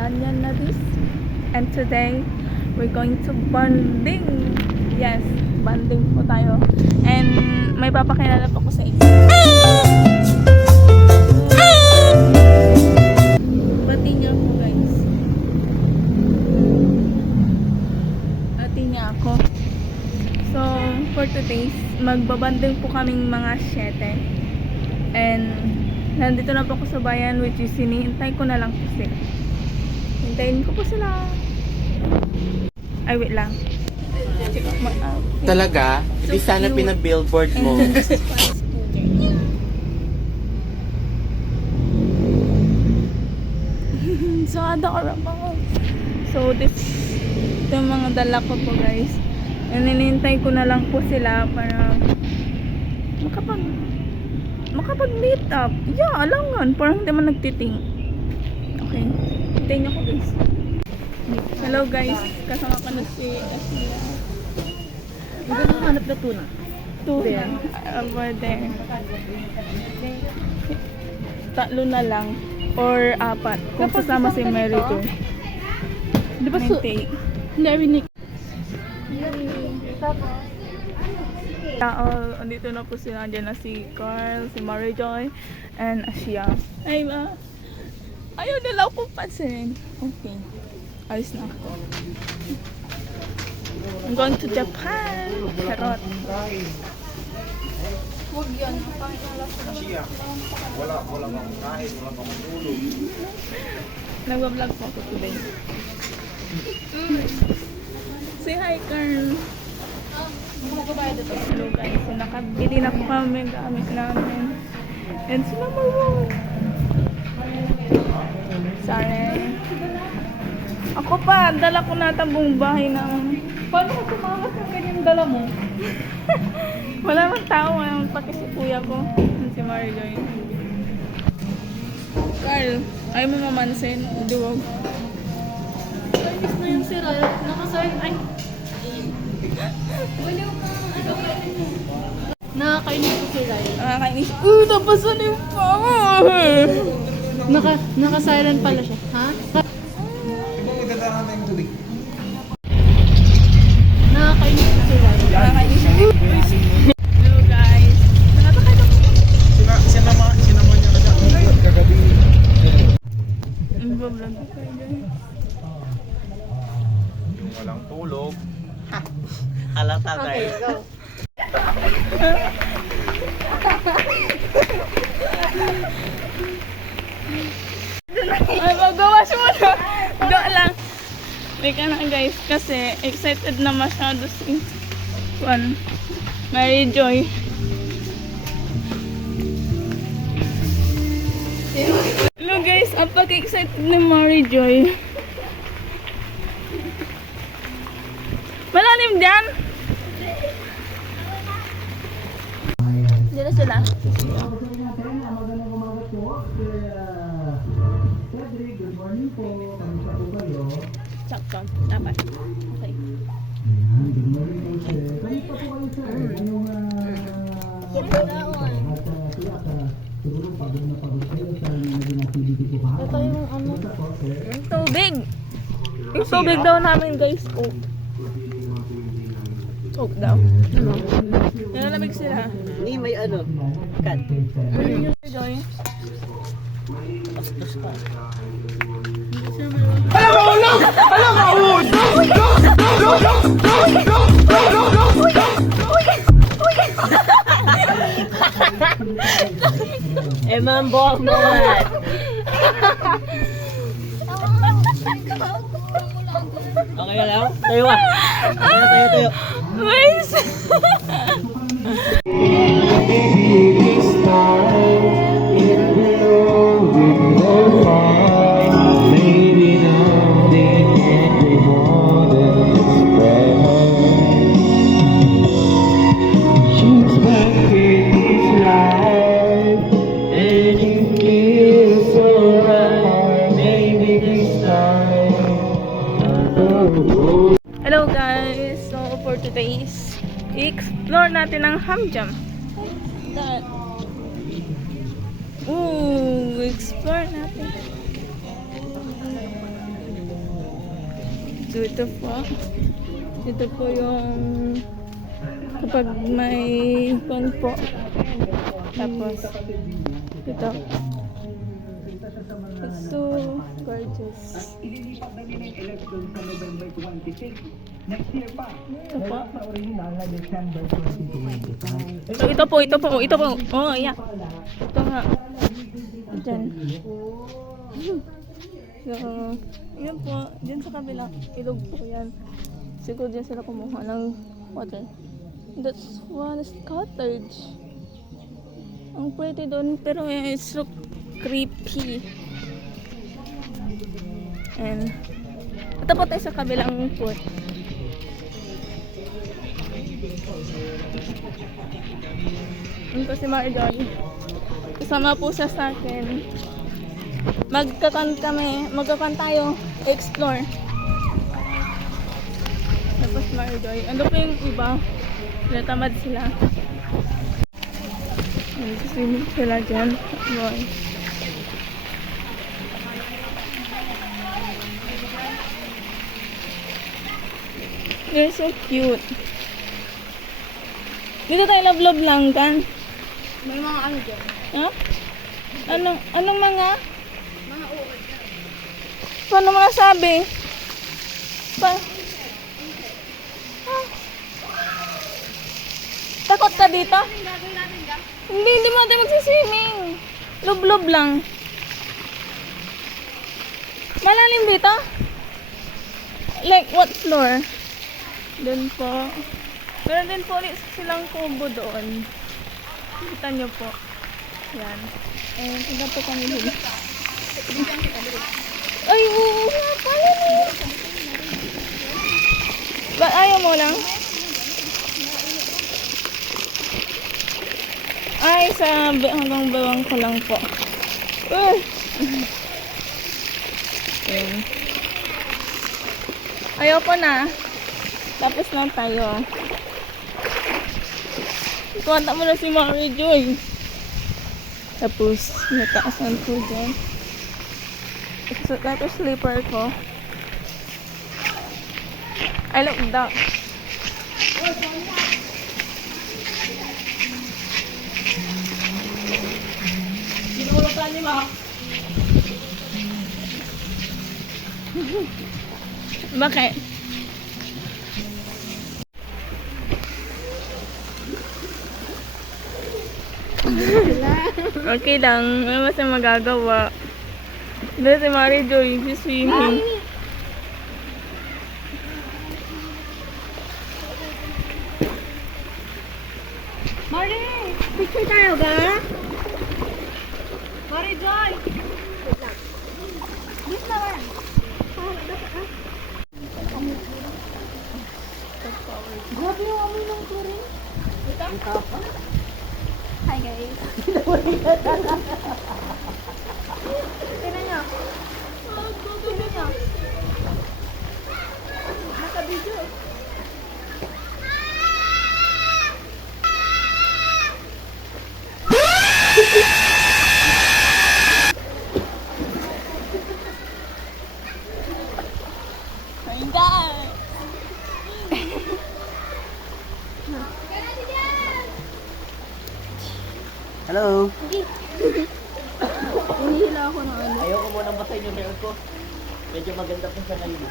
Ganyan na this. And today, we're going to bonding. Yes, bonding po tayo. And may papakilala po ko sa inyo. Pati niya po guys. Pati niya ako. So, for today's, magbabanding po kaming mga 7. And, nandito na po ako sa bayan, which is hinihintay ko na lang po sila. Hintayin ko po sila. Ay, wait lang. Talaga? Hindi sana pinabillboard mo. So, this, ito yung mga dala ko po guys. And hinihintay ko na lang po sila para makapag-meet up. Yeah, alangan. Parang hindi man nagtiting. Okay. Hintayin niyo ko guys. Hello guys. Kasama ko na si Asya. Hindi mo hanap na tuna. Tuna. Over there. 3 na lang. Or 4. Kung kasama si Mary Jo. Di ba so? Hindi, rinig. Andito na po sila. Andiyan na si Carl, si Mary Joy, and Asya. Ay ba? Ayaw nila ako pansin. Okay. Alis na ako. I'm going to Japan. Charot. Huwag yan. Wala kang kain, wala kang tulog. Nagbablog po ako today. Say hi, Carl. Hello guys. So, nakabili na po kami gamit namin. And si Mama Rose. Sorry. Ako pa, dala ko na buong bahay ng... Paano ka sumakas ng ganyan dala mo? Wala mang tao, walang paki si kuya ko. Si Marijoy. Carl, ayaw mo mamansin. Duwag. Kainis na yung sira. Nakasign. Ay! Wala mo. Nakakainis ko sila. Nakakainis. Napasan yung pa! Naka-silent pala siya. Ha? Nakakainis ko sila. Nakakainis. Hello guys. Nakakakay ka po. Sinama niya na dyan. Kagabi. Nagbablog ko kayo guys. Yung walang tulog. Halata kayo. Go. Ay, magawas mo na. Go lang. Wait na guys, kasi excited na masyado si Mary Joy. Hello guys, ang pag-excited ni Mary Joy. Malalim dyan? Dito sila. Sakto. Dapat. Okay. Ito yung ano. Yung tubig. Yung tubig daw namin guys. Coke. Coke daw. Ano? Nalalamig sila. Hindi, may ano, cut. Joy. Pastos ka. Mambo naman. Okay ka lang? Tayo ka. Tayo. Nice! Hello guys! So for today's i-explore natin ang Hamjam. That. Ooh, explore natin. So ito po. Ito po yung kapag may kon po. Tapos ito. It's so gorgeous. Ililipat na nila yung election sa November 26. Next year pa. Ito po. Sa original na December 2025. So ito po. Oh, yeah. Ito nga. Diyan. So, yun po. Diyan sa kabila. Ilog po yan. Siguro diyan sila kumuha ng water. That's one is cottage. Ang pretty doon, pero it's so creepy. And, ito po tayo sa kabilang foot. Yun po si Marijoy. Kasama po siya sa akin. Magkakan tayo, explore. Tapos Marijoy. Ano po yung iba? Natamad sila. Swimming sila dyan. Boy. They're so cute. Dito tayo love-love lang kan. May mga ano dyan. Ha? Anong mga? Mga uod. Paano mga sabi? Ah. Takot ka dito? Anong gagawin natin dyan? Hindi mo tayo magsiswimming. Lub-lub lang. Malalim dito? Like what floor? Doon po. Meron din po ulit silang kubo doon. Kita nyo po. Yan. Ayan, tignan po kami dun. Ay, oo nga pala no. Ba't ayaw mo lang? Ay, hanggang bawang ko lang po. Ayan. Ayaw po na. Tapos lang tayo. Kuwanta mo na si Marijoy. Tapos, nataasan po dyan. Tapos slipper ko. I look down. Sinulog ka ni Ma. Bakit? Okay lang. Ano mas yung magagawa? Dahil si Marijoy, si swimming. Marley! Picture tayo ga? Marijoy! This naman. Grabe yung amoy ng chlorine. Hi guys. Tingnan nyo. Tingnan nyo. Naka-video. My God! Hello. Hinihila ako ng ano. Ayoko muna basahin yung hair ko. Medyo maganda pa sa ngayon.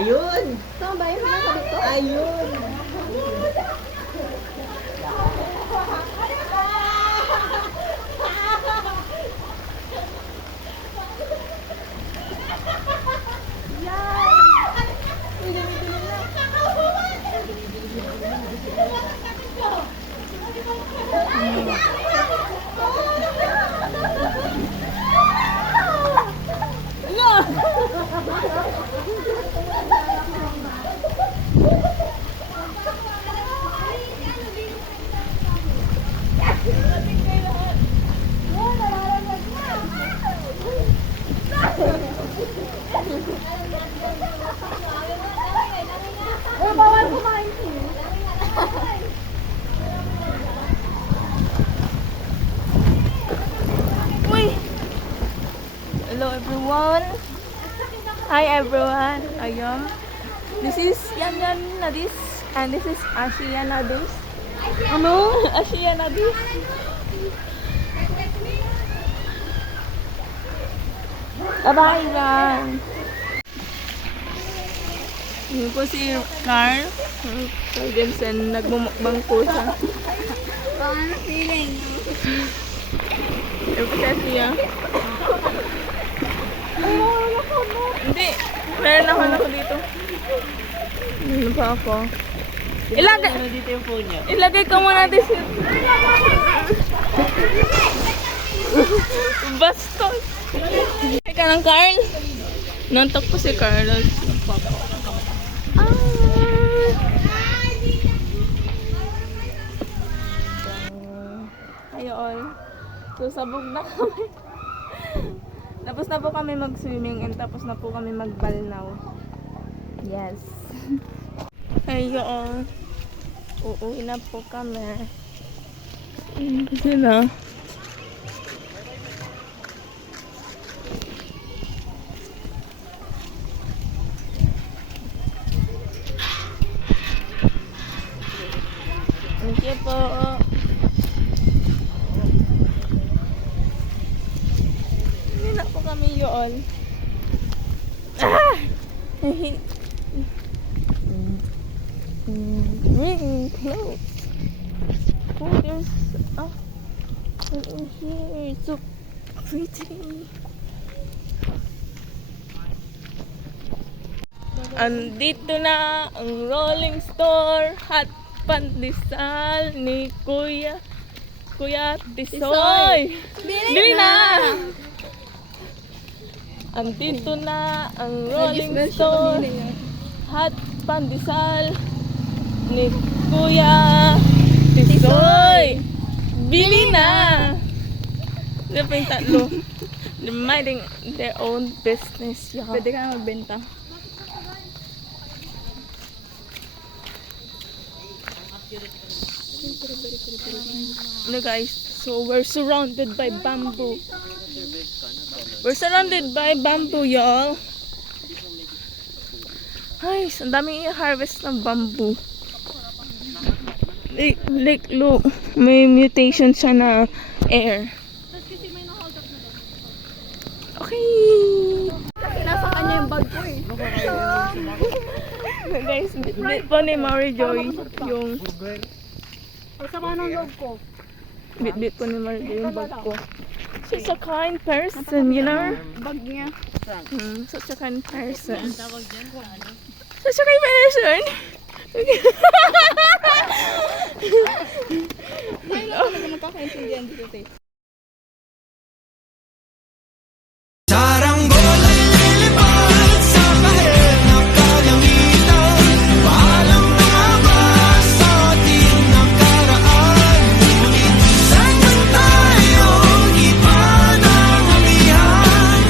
Ayun! Saan ba yun? Nasa dito? Ayun! Hello everyone. Hi everyone. Ayun. This is Yan Nadis and this is Ashia Nadis. Ano? Ashia Nadis. Bye-bye lang. Yun po si Carl. Carl Jensen. Nagmumukbang po siya. Paano feeling? Yun po siya siya. Hindi. Meron ako dito. Ano pa ako? Ilagay. Ano dito yung phone niya? Ilagay ko muna this. Bastos. Ika ng Carl. Nantok po si Carlos. Ayo all. So sabog na kami. Tapos na po kami mag-swimming and tapos na po kami magbalnaw. Yes. Ayo all. Uuwi na po kami. Kasi na. Thank you po. Hindi na po kami yun. Ah! Ring close. Oh, there's in here. It's so pretty. Andito na ang rolling store hot pandesal ni Kuya Tisoy. Bili na! Andito na ang rolling store hot pandesal ni Kuya Tisoy. Bili na! Di pa yung tatlo. They're minding their own business. Pwede ka magbenta. Ano guys, so we're surrounded by bamboo. We're surrounded by bamboo, y'all. Ay, ang daming i-harvest ng bamboo. Like, look, may mutation siya na air. Okay. Nasa kanya yung bag ko eh. Guys, bit po ni Mary Joy yung Sama ng loob ko. bit po ni Mary Joy yung bag ko. She's a kind person, you know? Bag niya. Such a kind person. Such a kind person. Ngayon lang talaga magkakaintindihan dito, te. Saranggola lilipad sa bahid na kalamitan. Paalam na ba sa ating nakaraan? Ngunit saan man tayong ipananghalian?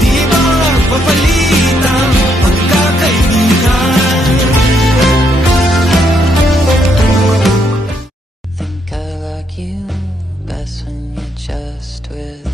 Di ba magpapalit ang pagkakaibigan? Think I like you best when you're just with